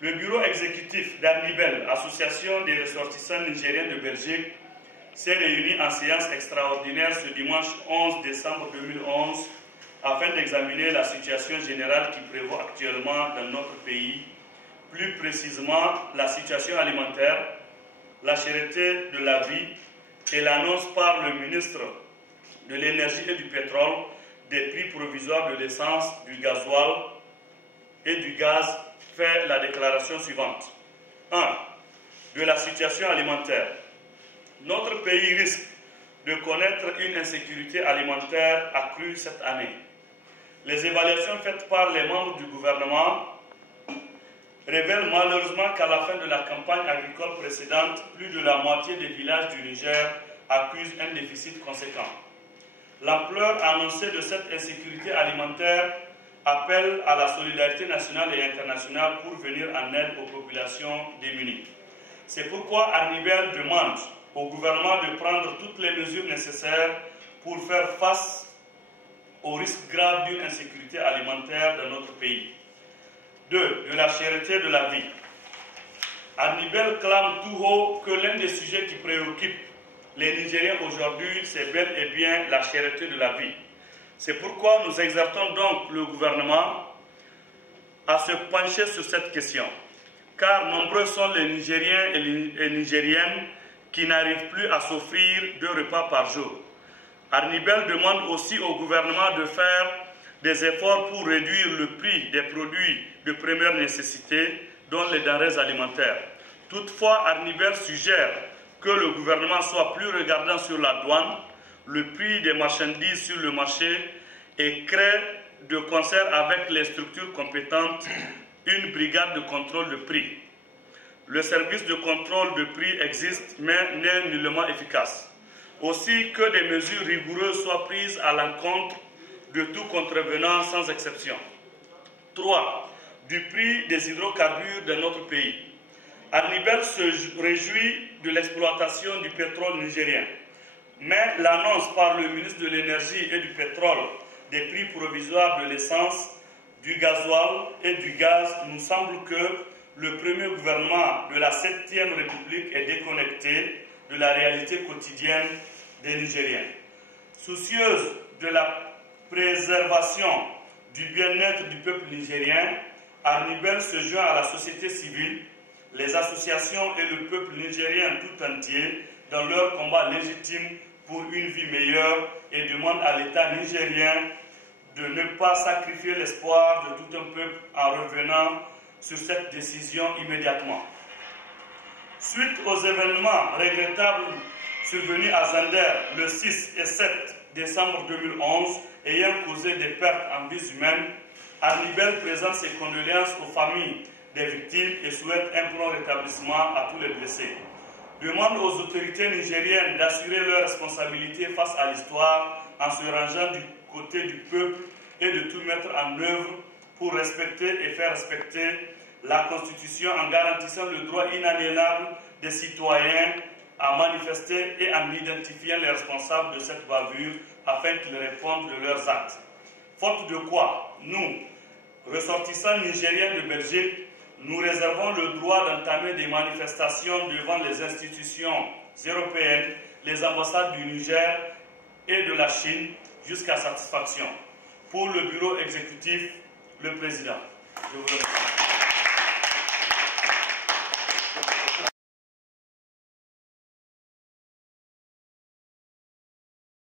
Le bureau exécutif d'Arnibel, association des ressortissants nigériens de Belgique, s'est réuni en séance extraordinaire ce dimanche 11 décembre 2011 afin d'examiner la situation générale qui prévaut actuellement dans notre pays, plus précisément la situation alimentaire, la cherté de la vie et l'annonce par le ministre de l'Énergie et du Pétrole des prix provisoires de l'essence, du gasoil et du gaz fait la déclaration suivante. 1. De la situation alimentaire. Notre pays risque de connaître une insécurité alimentaire accrue cette année. Les évaluations faites par les membres du gouvernement révèlent malheureusement qu'à la fin de la campagne agricole précédente, plus de la moitié des villages du Niger accusent un déficit conséquent. L'ampleur annoncée de cette insécurité alimentaire appelle à la solidarité nationale et internationale pour venir en aide aux populations démunies. C'est pourquoi Arnibel demande au gouvernement de prendre toutes les mesures nécessaires pour faire face au risque grave d'une insécurité alimentaire dans notre pays. 2. De la cherté de la vie. Arnibel clame tout haut que l'un des sujets qui préoccupent les Nigériens aujourd'hui, c'est bel et bien la cherté de la vie. C'est pourquoi nous exhortons donc le gouvernement à se pencher sur cette question, car nombreux sont les Nigériens et les Nigériennes qui n'arrivent plus à s'offrir 2 repas par jour. Arnibel demande aussi au gouvernement de faire des efforts pour réduire le prix des produits de première nécessité, dont les denrées alimentaires. Toutefois, Arnibel suggère que le gouvernement soit plus regardant sur la douane, le prix des marchandises sur le marché et crée de concert avec les structures compétentes une brigade de contrôle de prix. Le service de contrôle de prix existe mais n'est nullement efficace. Aussi que des mesures rigoureuses soient prises à l'encontre de tout contrevenant sans exception. 3. Du prix des hydrocarbures de notre pays. Arnibel se réjouit de l'exploitation du pétrole nigérien. Mais l'annonce par le ministre de l'Énergie et du Pétrole des prix provisoires de l'essence, du gasoil et du gaz nous semble que le premier gouvernement de la 7e République est déconnecté de la réalité quotidienne des Nigériens. Soucieuse de la préservation du bien-être du peuple nigérien, Arnibel se joint à la société civile, les associations et le peuple nigérien tout entier dans leur combat légitime pour une vie meilleure et demande à l'État nigérien de ne pas sacrifier l'espoir de tout un peuple en revenant sur cette décision immédiatement. Suite aux événements regrettables survenus à Zander le 6 et 7 décembre 2011 ayant causé des pertes en vies humaines, Arnibel présente ses condoléances aux familles des victimes et souhaite un prompt rétablissement à tous les blessés. Demande aux autorités nigériennes d'assurer leurs responsabilités face à l'histoire en se rangeant du côté du peuple et de tout mettre en œuvre pour respecter et faire respecter la Constitution en garantissant le droit inaliénable des citoyens à manifester et en identifiant les responsables de cette bavure afin qu'ils répondent de leurs actes. Faute de quoi, nous, ressortissants nigériens de Belgique, nous réservons le droit d'entamer des manifestations devant les institutions européennes, les ambassades du Niger et de la Chine jusqu'à satisfaction. Pour le bureau exécutif, le président. Je vous remercie.